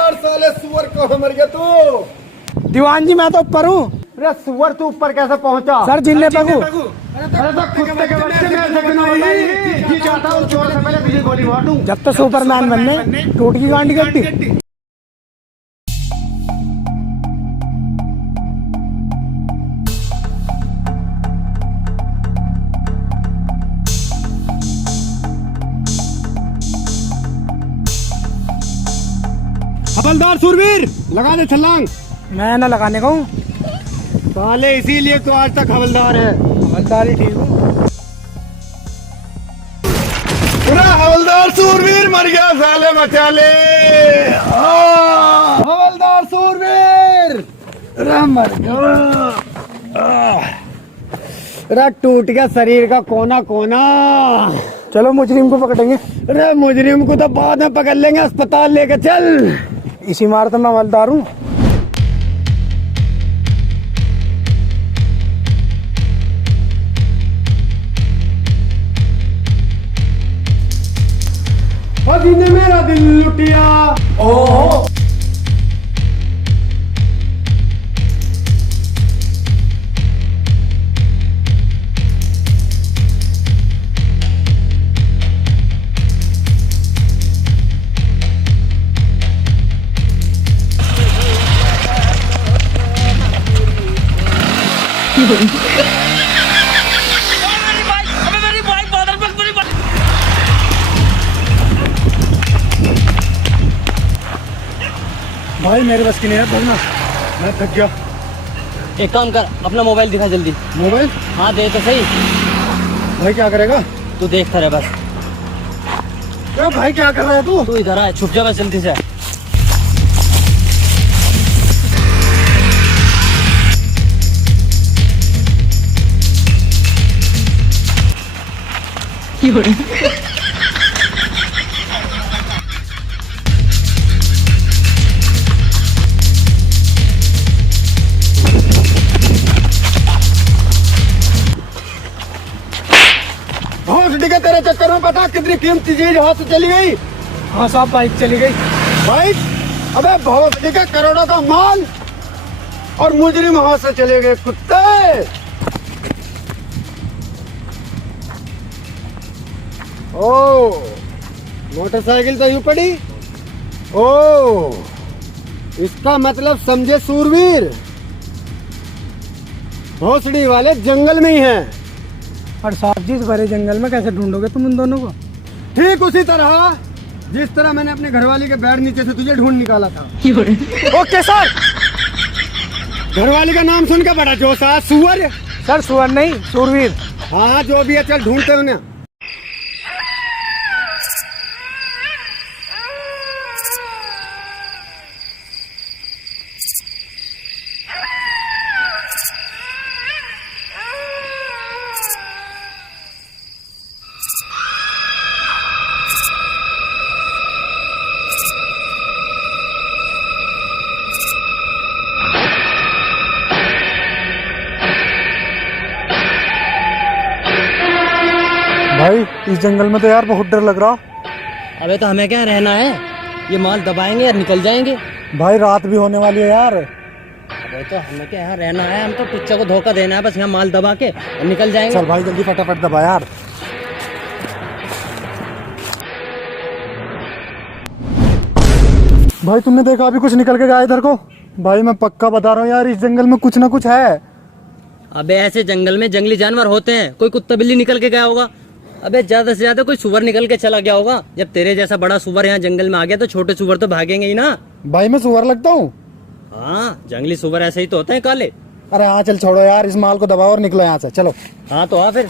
हवलदार साले सुअर कहाँ मर गया तू? दीवान जी मैं तो ऊपर हूँ। अरे सुअर तू ऊपर कैसे पहुंचा? सर जिन्ने पगू। अरे तो कुत्ते के बच्चे कैसे क्यों बताइए? जी चाहता हूँ छोड़ से पहले तुझे गोली मार दूं। जब तो सुपरमैन बनने टूट की गांडी गड्डी। हवलदार सूरवीर लगा दे छलांग। मैं ना लगाने का हूँ साले, इसीलिए तो आज तक हवलदार है। हवलदार ही ठीक हूँ। पूरा हवलदार सूरवीर मर गया साले, बचा ले। हवलदार सूरवीर अरे मर गया। अरे टूट गया शरीर का कोना कोना। चलो मुजरिम को पकड़ेंगे। अरे मुजरिम को तो बाद में पकड़ लेंगे, अस्पताल लेके चल। इसी इमारत में हवलदार हूँ। जिसने मेरा दिल लुटिया। ओहो भाई मेरे बस की नहीं है, बोलना मैं थक गया। एक काम कर, अपना मोबाइल दिखा जल्दी। मोबाइल? हाँ दे तो सही। भाई क्या करेगा? तू देखता रहे बस। भाई क्या कर रहा है तू? तू इधर आ, छुप जा बस जल्दी से। तेरे चक्कर में पता कितनी कीमती चीज हाथ से चली गई। हाँ साहब बाइक चली गई। बाइक? अबे भोसड़ी के करोड़ों का माल और मुजरिम हाथ से चले गए कुत्ते। ओ मोटरसाइकिल तो यूं पड़ी। ओ इसका मतलब समझे सूरवीर, भोसड़ी वाले जंगल में ही हैं। और साहब जी इस भरे जंगल में कैसे ढूंढोगे तुम इन दोनों को? ठीक उसी तरह जिस तरह मैंने अपने घरवाली के बैर नीचे से तुझे ढूंढ निकाला था। Okay sir. घरवाली का नाम सुन के बड़ा जोश आया। सुअर? सर सुअर नहीं, सूरवीर। हाँ जो भी है, चल ढूंढते उन्हें। भाई इस जंगल में तो यार बहुत डर लग रहा। अबे तो हमें क्या रहना है, ये माल दबाएंगे और निकल जाएंगे। भाई रात भी होने वाली है यार। अबे तो हमें क्या यहाँ रहना है, हम तो टुच्चा को धोखा देना है बस, यहाँ माल दबा के और निकल जाएंगे। चल भाई जल्दी फटाफट दबा यार। भाई तुमने देखा अभी कुछ निकल के गया इधर को? भाई मैं पक्का बता रहा हूँ यार, इस जंगल में कुछ ना कुछ है। अबे ऐसे जंगल में जंगली जानवर होते हैं, कोई कुत्ता बिल्ली निकल के गया होगा। अबे ज्यादा से ज्यादा कोई सुअर निकल के चला गया होगा। जब तेरे जैसा बड़ा सुअर यहाँ जंगल में आ गया तो छोटे सुअर तो भागेंगे ही ना। भाई मैं सुअर लगता हूँ? हाँ जंगली सुअर ऐसे ही तो होते हैं काले। अरे हाँ चल छोड़ो यार, इस माल को दबाओ और निकलो यहाँ से, चलो। हाँ तो आ फिर।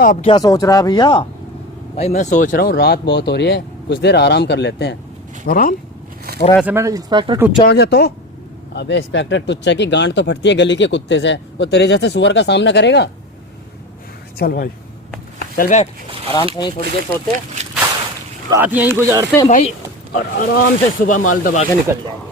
अब क्या सोच रहा है भैया? भाई मैं सोच रहा हूँ रात बहुत हो रही है, कुछ देर आराम कर लेते हैं। आराम? और ऐसे में इंस्पेक्टर टुच्चा आ गया तो? अबे इंस्पेक्टर टुच्चा की गांड तो फटती है गली के कुत्ते से, वो तेरे जैसे सुअर का सामना करेगा? चल भाई चल बैठ, आराम से यहीं थोड़ी देर सोते हैं, रात यहीं गुजारते हैं भाई, और आराम से सुबह माल दबा के निकल जाएंगे।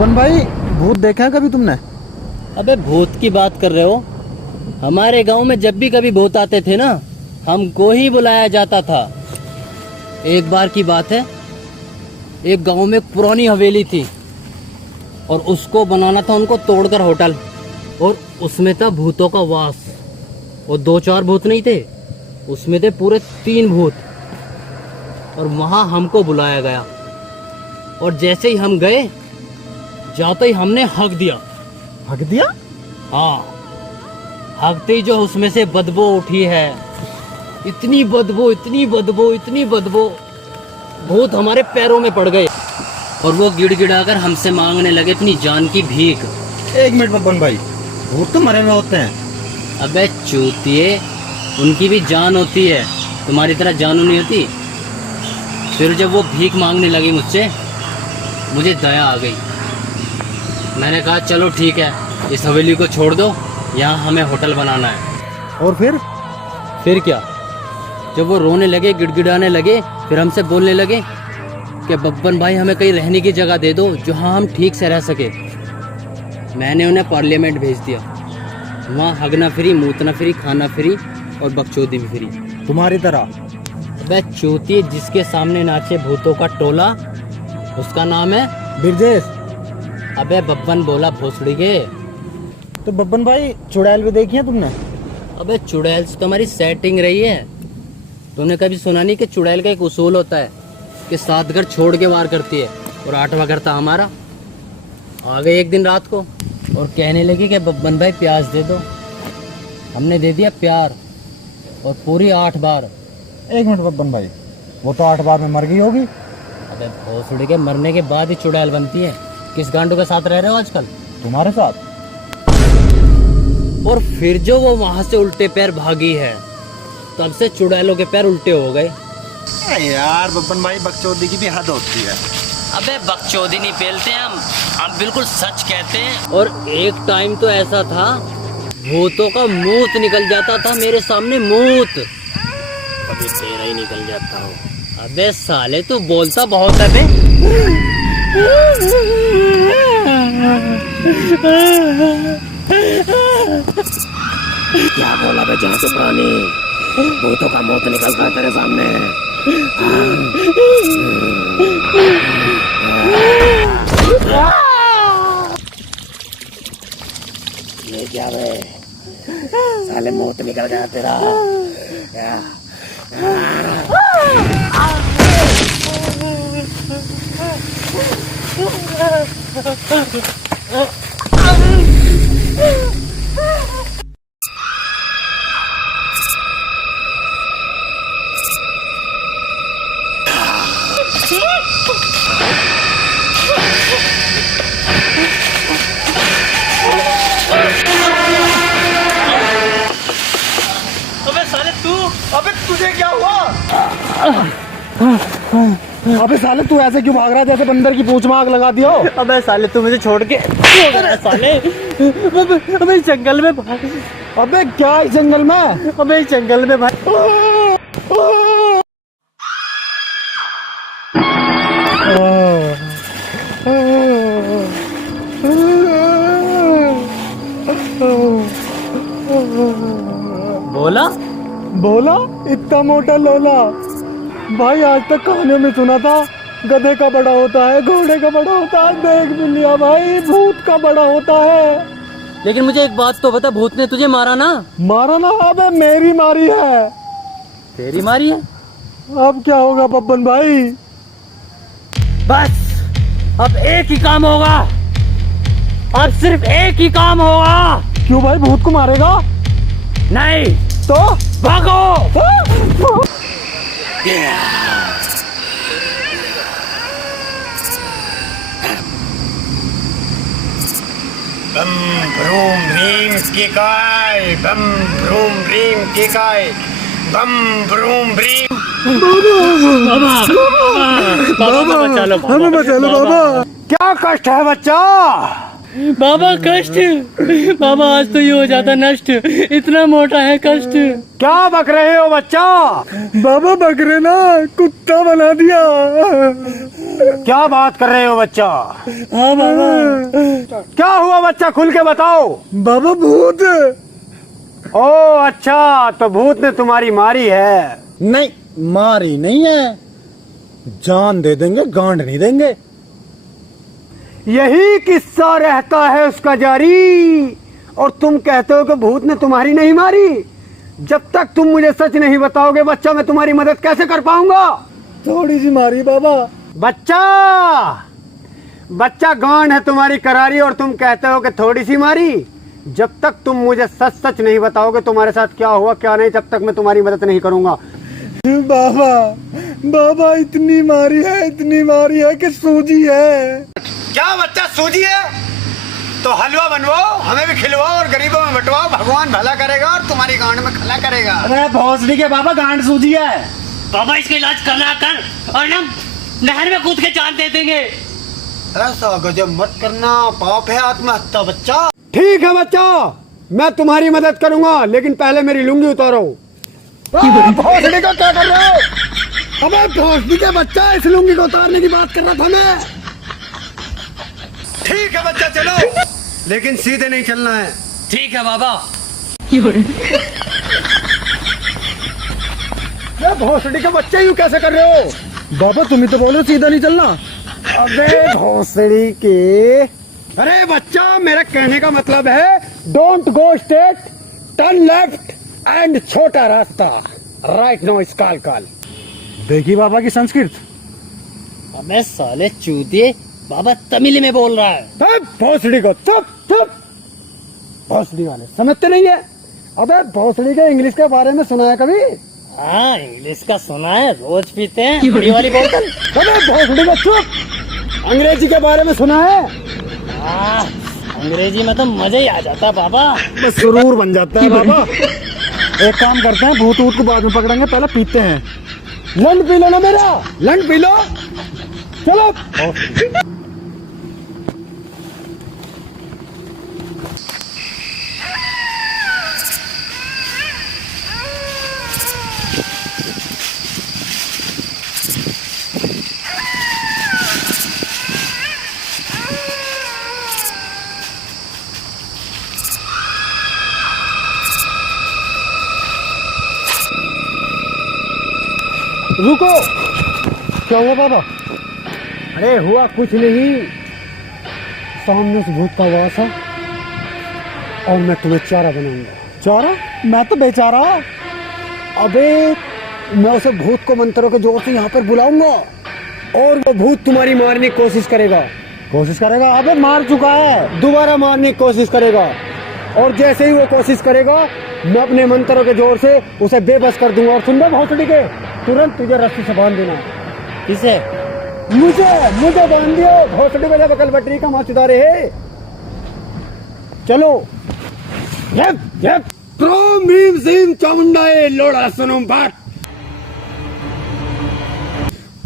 बब्बन भाई भूत देखा है कभी तुमने? अबे भूत की बात कर रहे हो? हमारे गांव में जब भी कभी भूत आते थे ना, हमको ही बुलाया जाता था। एक बार की बात है, एक गांव में एक पुरानी हवेली थी और उसको बनाना था उनको तोड़कर होटल, और उसमें था भूतों का वास। और 2-4 भूत नहीं थे, उसमें थे पूरे 3 भूत। और वहां हमको बुलाया गया, और जैसे ही हम गए, जाते ही हमने हक दिया। हक दिया? हाँ, हकते ही जो उसमें से बदबू उठी है, इतनी बदबू, इतनी बदबू, इतनी बदबू, भूत हमारे पैरों में पड़ गए और वो गिड़गिड़ाकर हमसे मांगने लगे अपनी जान की भीख। 1 मिनट बब्बन भाई, भूत तो मरे हुए होते हैं। अबे चूतिए, उनकी भी जान होती है, तुम्हारी तरह जानू नहीं होती। फिर जब वो भीख मांगने लगी मुझसे, मुझे दया आ गई। मैंने कहा चलो ठीक है, इस हवेली को छोड़ दो, यहाँ हमें होटल बनाना है। और फिर क्या, जब वो रोने लगे, गिड़गिड़ाने लगे, फिर हमसे बोलने लगे कि बब्बन भाई हमें कहीं रहने की जगह दे दो जहाँ हम ठीक से रह सके। मैंने उन्हें पार्लियामेंट भेज दिया। वहाँ हगना फ्री, मूतना फ्री, खाना फ्री और बकचोदी भी फ्री। तुम्हारी तरह। अबे चूती, जिसके सामने नाचे भूतों का टोला, उसका नाम है बिरजेश। अबे बब्बन बोला भोसड़ी के। तो बब्बन भाई चुड़ैल भी देखी है तुमने? अबे चुड़ैल से तुम्हारी सेटिंग रही है। तुमने कभी सुना नहीं कि चुड़ैल का एक उसूल होता है कि 7 घर छोड़ के वार करती है, और 8वां घर था हमारा। आ गए एक दिन रात को और कहने लगी कि बब्बन भाई प्याज दे दो। हमने दे दिया प्यार, और पूरी 8 बार। 1 मिनट बब्बन भाई, वो तो 8 बार में मर गई होगी। अबे भोसड़ी के, मरने के बाद ही चुड़ैल बनती है। किस गांडू के साथ रह रहे हो आजकल? तुम्हारे साथ। और फिर जो वो वहां से उल्टे पैर भागी है, तब से चुड़ैलों के पैर उल्टे हो गए। यार बब्बन भाई, बकचोदी की भी हद होती है। अबे बकचोदी नहीं पेलते हम बिल्कुल सच कहते हैं। और एक टाइम तो ऐसा था, भूतों का मूत निकल जाता था मेरे सामने, मूत। कभी तेरा ही निकल जाता हो। अबे साले तू बोलता बहुत है बे। क्या बोला बे जहाँ से प्राणी? भूतों का मूत निकल रहा है तेरे सामने। ये क्या बे? साले मूत निकल गया तेरा। अबे साले तू, अबे तुझे क्या हुआ? अबे साले तू ऐसे क्यों भाग रहा है जैसे बंदर की पूंछ में आग लगा दियो? अबे साले तू मुझे छोड़ के साले। अबे इस जंगल में भाग। अबे क्या इस जंगल में? अबे इस जंगल में भाई। बोला बोला इतना मोटा लोला। भाई आज तक कहानियों में सुना था गधे का बड़ा होता है, घोड़े का बड़ा होता है, देख भी लिया भाई भूत का बड़ा होता है। लेकिन मुझे एक बात तो बता, भूत ने तुझे मारा ना? मारा ना? अबे मेरी मारी है। तेरी मारी है? अब क्या होगा बब्बन भाई? बस अब एक ही काम होगा, अब सिर्फ एक ही काम होगा। क्यों भाई, भूत को मारेगा? नहीं तो भागो। बम भ्रूम भ्रीम केकाय, बम भ्रूम भ्रीम केकाय, बम भ्रूम भ्रीम। बाबा बचा लो, हमें बचा लो बाबा। क्या कष्ट है बच्चा? बाबा कष्ट, बाबा आज तो ये हो जाता नष्ट, इतना मोटा है कष्ट। क्या बक रहे हो बच्चा? बाबा बकरे ना कुत्ता बना दिया। क्या बात कर रहे हो बच्चा? हाँ बाबा। क्या हुआ बच्चा, खुल के बताओ। बाबा भूत। ओ अच्छा, तो भूत ने तुम्हारी मारी है? नहीं, मारी नहीं है, जान दे देंगे, गांड नहीं देंगे। यही किस्सा रहता है उसका जारी, और तुम कहते हो कि भूत ने तुम्हारी नहीं मारी। जब तक तुम मुझे सच नहीं बताओगे बच्चा, मैं तुम्हारी मदद कैसे कर पाऊंगा? थोड़ी सी मारी बाबा। बच्चा, बच्चा गांड है तुम्हारी करारी, और तुम कहते हो कि थोड़ी सी मारी। जब तक तुम मुझे सच सच नहीं बताओगे तुम्हारे साथ क्या हुआ क्या नहीं, तब तक मैं तुम्हारी मदद नहीं करूंगा। बाबा, बाबा इतनी मारी है कि सूजी है। क्या बच्चा सूजी है? तो हलवा बनवाओ, हमें भी खिलवाओ और गरीबों में बंटवाओ, भगवान भला करेगा और तुम्हारी गांड में खला करेगा। अरे भोसड़ी के बाबा, गांड सूजी है। बाबा इसका इलाज करना कर, और ना नहर में कूद के जान दे देंगे। ऐसा गजब मत करना, पाप है आत्महत्या बच्चा। ठीक है बच्चा, मैं तुम्हारी मदद करूंगा, लेकिन पहले मेरी लुंगी उतारो। भोसड़ी को क्या कर रहे हो? अबे भोसड़ी के बच्चा, इस लुंगी को उतारने की बात कर रहा था मैं। ठीक है बच्चा, चलो, लेकिन सीधे नहीं चलना है। ठीक है बाबा। ये भोसड़ी के बच्चे यूं कैसे कर रहे हो? बाबा तुम ही तो बोलो सीधा नहीं चलना। अबे भोसड़ी के, अरे बच्चा, मेरा कहने का मतलब है don't go straight, turn left and छोटा रास्ता, राइट नो इस काल काल। देखी बाबा की संस्कृत। हमें साले चूतिए, बाबा तमिल में बोल रहा है। भोसड़ी को चुप चुप, भोसड़ी वाले समझते नहीं है। अबे भोसड़ी के इंग्लिश के बारे में सुना है कभी? हाँ इंग्लिश का सुना है, रोज पीते हैं बड़ी वाली बोतल। अबे भोसड़ी को चुप, अंग्रेजी के बारे में सुना है? अंग्रेजी में तो मजा ही आ जाता है बाबा। बस सुरूर बन जाता है बाबा। एक काम करते हैं, भूत ऊत को बाद में पकड़ेंगे, पहले पीते हैं। लंड पी लो ना मेरा, लंड पी लो, चलो। रुको, क्या हुआ बाबा? अरे हुआ कुछ नहीं, सामने से भूत का आवाज है और मैं तुम्हें चारा बनाऊंगा। चारा? मैं तो बेचारा। अबे मैं उसे भूत को मंत्रों के जोर से यहाँ पर बुलाऊंगा और वो भूत तुम्हारी मारने की कोशिश करेगा। कोशिश करेगा? अबे मार चुका है। दोबारा मारने की कोशिश करेगा, और जैसे ही वो कोशिश करेगा मैं अपने मंत्रों के जोर से उसे बेबस कर दूंगा। और सुन लो भोसड़ी के, तुरंत तुझे रस्सी से बांध देना। किसे? मुझे बांध दियो। भोसड़ी वाले बकल बटरी का माचुदारे है। चलो। यप यप, प्रोम भीम सिंह चामुंडाए लोड़ा सुनुम भाट।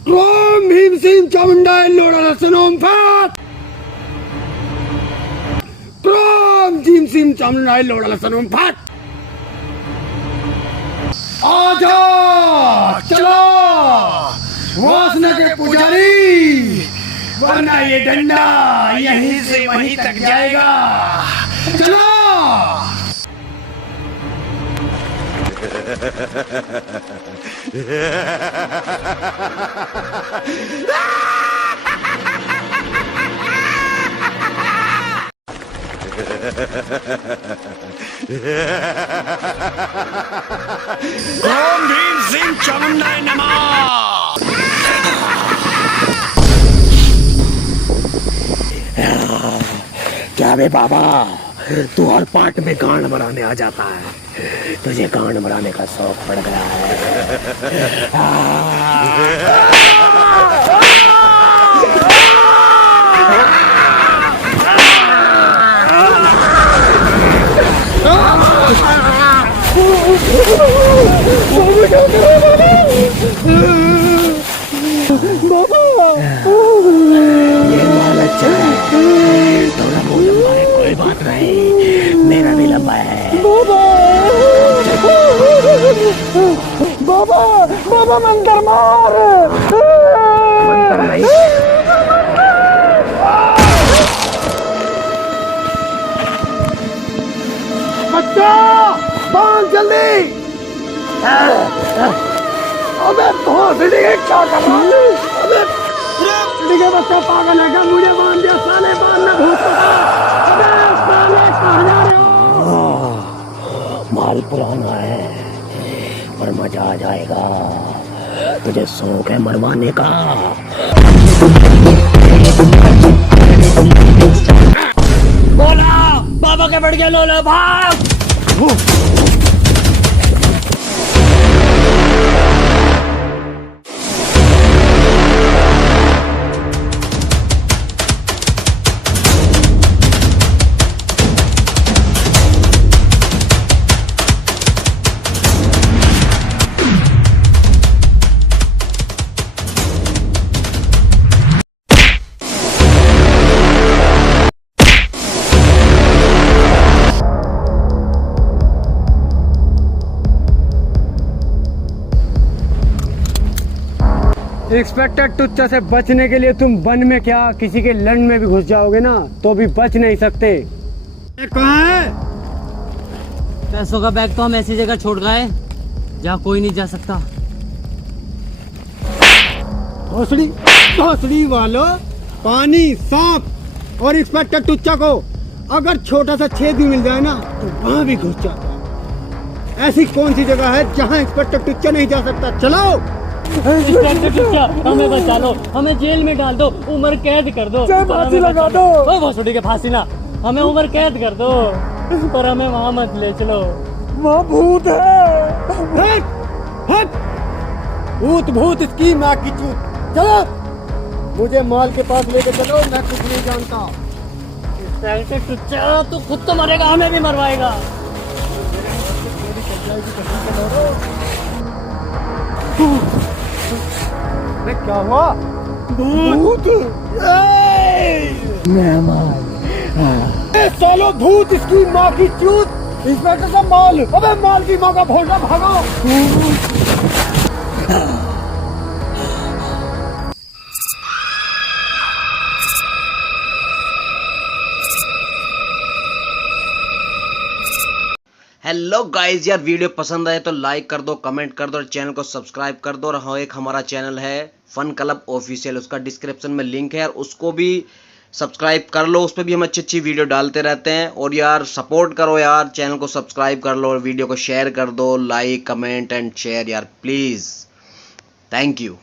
प्रोम भीम सिंह चामुंडाए लोड़ा सुनुम भाट। प्रोम भीम सिंह चामुंडाए लोड़ा सुनुम भाट। आजा, चलो वासना के पुजारी, वरना ये डंडा यहीं से वहीं तक जाएगा। चलो। ओम भीम सिंह चामुंडाय नमः। क्या बे बाबा, तू हर पार्ट में गांड बनाने आ जाता है। तुझे गांड बनाने का शौक पड़ गया है। ये लालच है, थोड़ा बहुत बाबा बाबा मंदिर मार। बच्चा बांध जल्दी। अबे भोसड़ी क्या कर रहा है? अबे देखिए बच्चा पागल है क्या? मुझे बांध दिया साले, बांधना भूत पका। अबे साले कहाँ जा रहे हो? माल पुराना है पर मजा आ जाएगा, तुझे शौक है मरवाने का। बोला बाबा के बढ़ गया लोला, भाग। इंस्पेक्टर टुच्चा से बचने के लिए तुम वन में क्या किसी के लंड में भी घुस जाओगे ना तो भी बच नहीं सकते। कहाँ है? पैसों का बैग तो हम ऐसी जगह छोड़ गए जहाँ कोई नहीं जा सकता। भोसड़ी भोसड़ी वालों, पानी, सांप और इंस्पेक्टर टुच्चा को अगर छोटा सा छेद भी मिल जाए ना तो वहाँ भी घुस जाता है। ऐसी कौन सी जगह है जहाँ इंस्पेक्टर टुच्चा नहीं जा सकता? चलो। इंस्पेक्टर टुच्चा, हमें बचा लो, हमें जेल में डाल दो, उम्र कैद कर दो, फांसी लगा दो। ओए भोसड़ी के फांसी ना, हमें उम्र कैद कर दो, पर हमें वहाँ मत ले चलो, वहाँ भूत है। हट हट, भूत भूत इसकी माँ की चूत। चलो मुझे माल के पास लेके चलो, मैं कुछ नहीं जानता। इंस्पेक्टर टुच्चा तू खुद तो मरेगा, हमें भी मरवाएगा। क्या हुआ? भूत। चलो भूत इसकी माँ की चूत। इंस्पेक्टर का माल, अबे माल की माँ का भोसड़ा, भागो। हेलो गाइस, यार वीडियो पसंद आए तो लाइक कर दो, कमेंट कर दो और चैनल को सब्सक्राइब कर दो। और हाँ, एक हमारा चैनल है फन क्लब ऑफिशियल, उसका डिस्क्रिप्शन में लिंक है यार, उसको भी सब्सक्राइब कर लो। उस पर भी हम अच्छी अच्छी वीडियो डालते रहते हैं। और यार सपोर्ट करो यार, चैनल को सब्सक्राइब कर लो और वीडियो को शेयर कर दो, लाइक कमेंट एंड शेयर यार प्लीज़। Thank you.